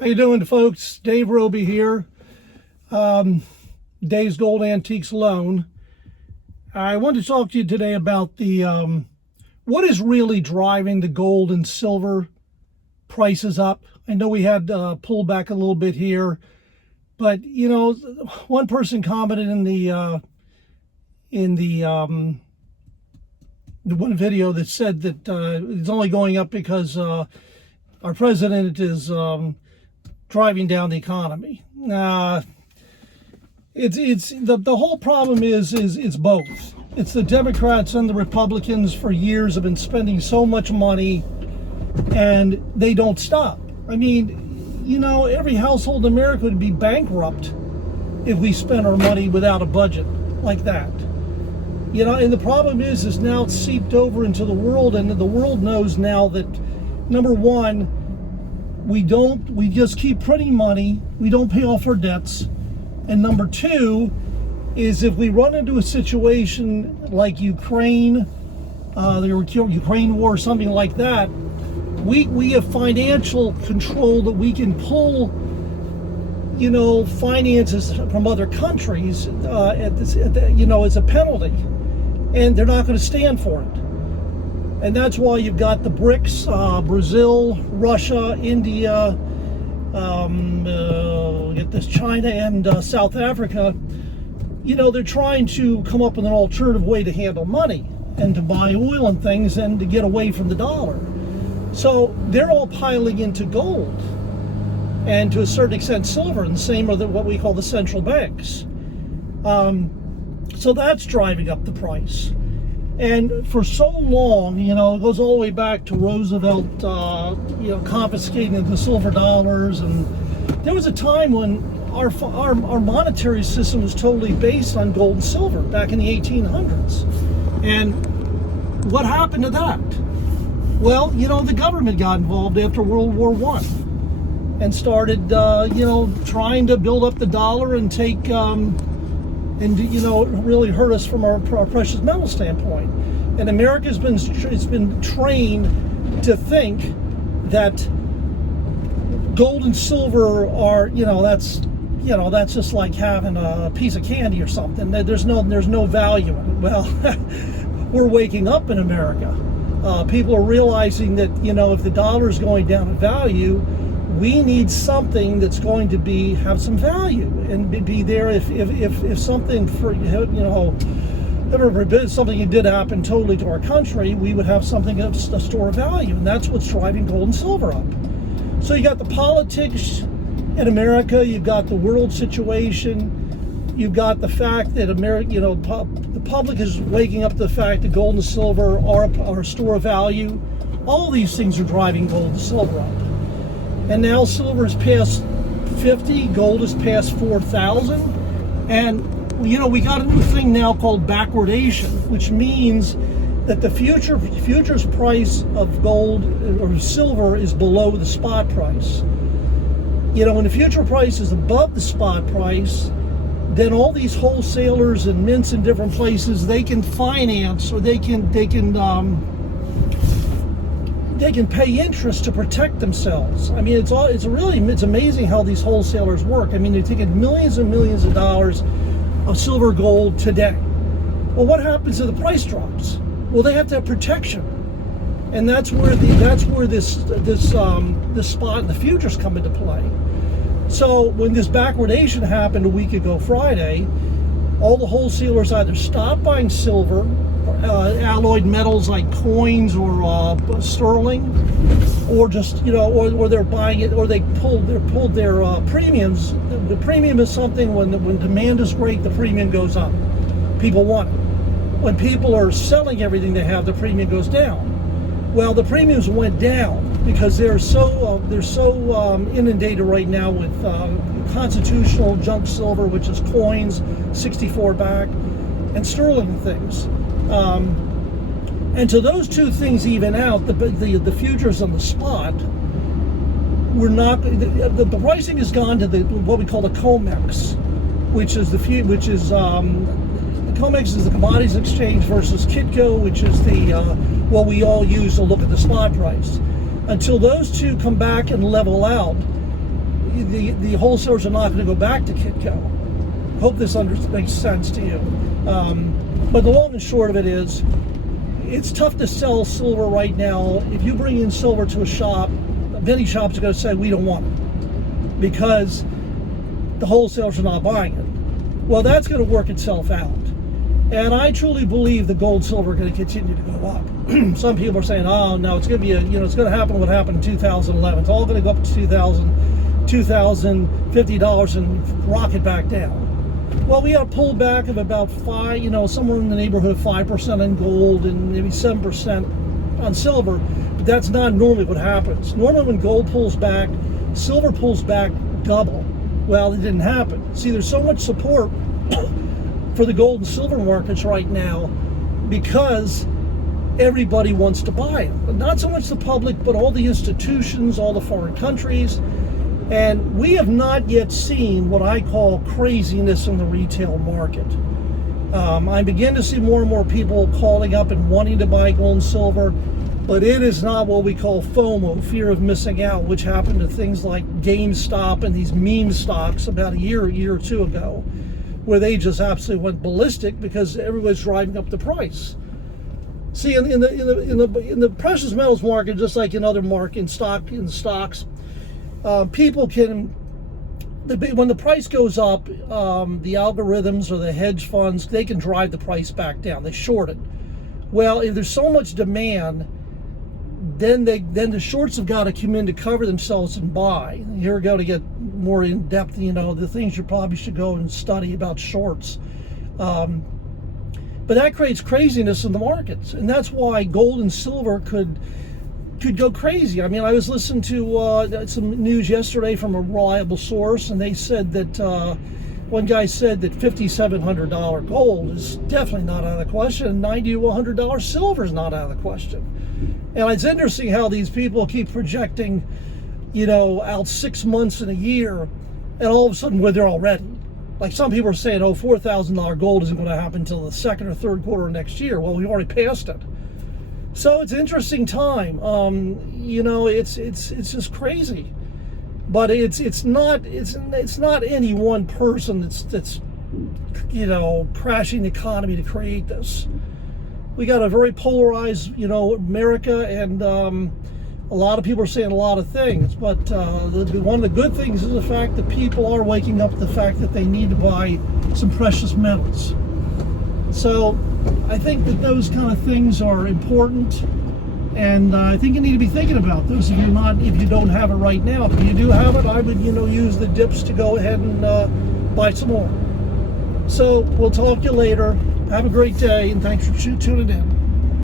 How you doing, folks? Dave Roby here. Dave's Gold Antiques Loan. I want to talk to you today about the what is really driving the gold and silver prices up. I know we had pulled back a little bit here, but you know, one person commented in the one video that said that it's only going up because our president is driving down the economy. It's the whole problem is both. It's the Democrats and the Republicans for years have been spending so much money and they don't stop. I mean, you know, every household in America would be bankrupt if we spent our money without a budget like that. You know, and the problem is now it's seeped over into the world, and the world knows now that, number one, we just keep printing money, we don't pay off our debts. And number two is if we run into a situation like Ukraine, the Ukraine war, something like that, we have financial control that we can pull, you know, finances from other countries as a penalty, and they're not going to stand for it. And that's why you've got the BRICS, Brazil, Russia, India, get this, China and South Africa. You know, they're trying to come up with an alternative way to handle money and to buy oil and things and to get away from the dollar. So they're all piling into gold and to a certain extent silver, and the same are what we call the central banks. So that's driving up the price. And for so long, you know, it goes all the way back to Roosevelt, confiscating the silver dollars. And there was a time when our monetary system was totally based on gold and silver back in the 1800s. And what happened to that? Well, you know, the government got involved after World War I and started, trying to build up the dollar and take... really hurt us from our precious metal standpoint. And America's been trained to think that gold and silver are, that's just like having a piece of candy or something. There's no value in it. Well, we're waking up in America. People are realizing that, you know, if the dollar is going down in value, we need something that's going to have some value and be there if something, for something did happen totally to our country, we would have something of a store of value, and that's what's driving gold and silver up. So you got the politics in America, you've got the world situation, you've got the fact that America, the public is waking up to the fact that gold and silver are a store of value. All these things are driving gold and silver up. And now silver is past 50, gold is past 4,000. And, you know, we got a new thing now called backwardation, which means that the futures price of gold or silver is below the spot price. You know, when the future price is above the spot price, then all these wholesalers and mints in different places, they can finance, or they can pay interest to protect themselves. I mean, it's amazing how these wholesalers work. I mean, they're taking millions and millions of dollars of silver, gold today. Well, what happens if the price drops? Well, they have to have protection, and that's where this spot and the futures come into play. So when this backwardation happened a week ago Friday, all the wholesalers either stopped buying silver, alloyed metals like coins or sterling, or just, or they're buying it, or they pulled their premiums. The premium is something when demand is great, the premium goes up. People want it. When people are selling everything they have, the premium goes down. Well, the premiums went down because they're so inundated right now with constitutional junk silver, which is coins, 64 back, and sterling things. And so those two things even out, the futures and the spot, the pricing has gone to what we call the COMEX, which is the COMEX is the commodities exchange, versus Kitco, which is what we all use to look at the spot price. Until those two come back and level out, the wholesalers are not going to go back to Kitco. Hope this makes sense to you. But the long and short of it is, it's tough to sell silver right now. If you bring in silver to a shop, many shops are going to say, we don't want it, because the wholesalers are not buying it. Well, that's going to work itself out. And I truly believe the gold silver are going to continue to go up. Some people are saying, oh no, it's going to be it's going to happen what happened in 2011. It's all going to go up to $2,050 and rocket back down. Well, we had a pullback of about somewhere in the neighborhood of 5% on gold and maybe 7% on silver. But that's not normally what happens. Normally when gold pulls back, silver pulls back double. Well, it didn't happen. See, there's so much support for the gold and silver markets right now because everybody wants to buy them. But not so much the public, but all the institutions, all the foreign countries. And we have not yet seen what I call craziness in the retail market. I begin to see more and more people calling up and wanting to buy gold and silver, but it is not what we call FOMO, fear of missing out, which happened to things like GameStop and these meme stocks about a year or two ago, where they just absolutely went ballistic because everybody's driving up the price. See, in the precious metals market, just like in other stocks, people can, when the price goes up, the algorithms or the hedge funds, they can drive the price back down. They short it. Well, if there's so much demand, then the shorts have got to come in to cover themselves and buy. Here we go to get more in depth, the things you probably should go and study about shorts. But that creates craziness in the markets, and that's why gold and silver could go crazy. I mean, I was listening to some news yesterday from a reliable source, and they said that one guy said that $5,700 gold is definitely not out of the question, and $90 to $100 silver is not out of the question. And it's interesting how these people keep projecting, out 6 months and a year, and all of a sudden where they're already. Like some people are saying, oh, $4,000 gold isn't going to happen until the second or third quarter of next year. Well, we've already passed it. So it's an interesting time. It's just crazy. But it's not any one person that's crashing the economy to create this. We got a very polarized, America, and a lot of people are saying a lot of things, but one of the good things is the fact that people are waking up to the fact that they need to buy some precious metals. So I think that those kind of things are important, and I think you need to be thinking about those if you don't have it right now. If you do have it, I would use the dips to go ahead and buy some more. So we'll talk to you later. Have a great day, and thanks for tuning in.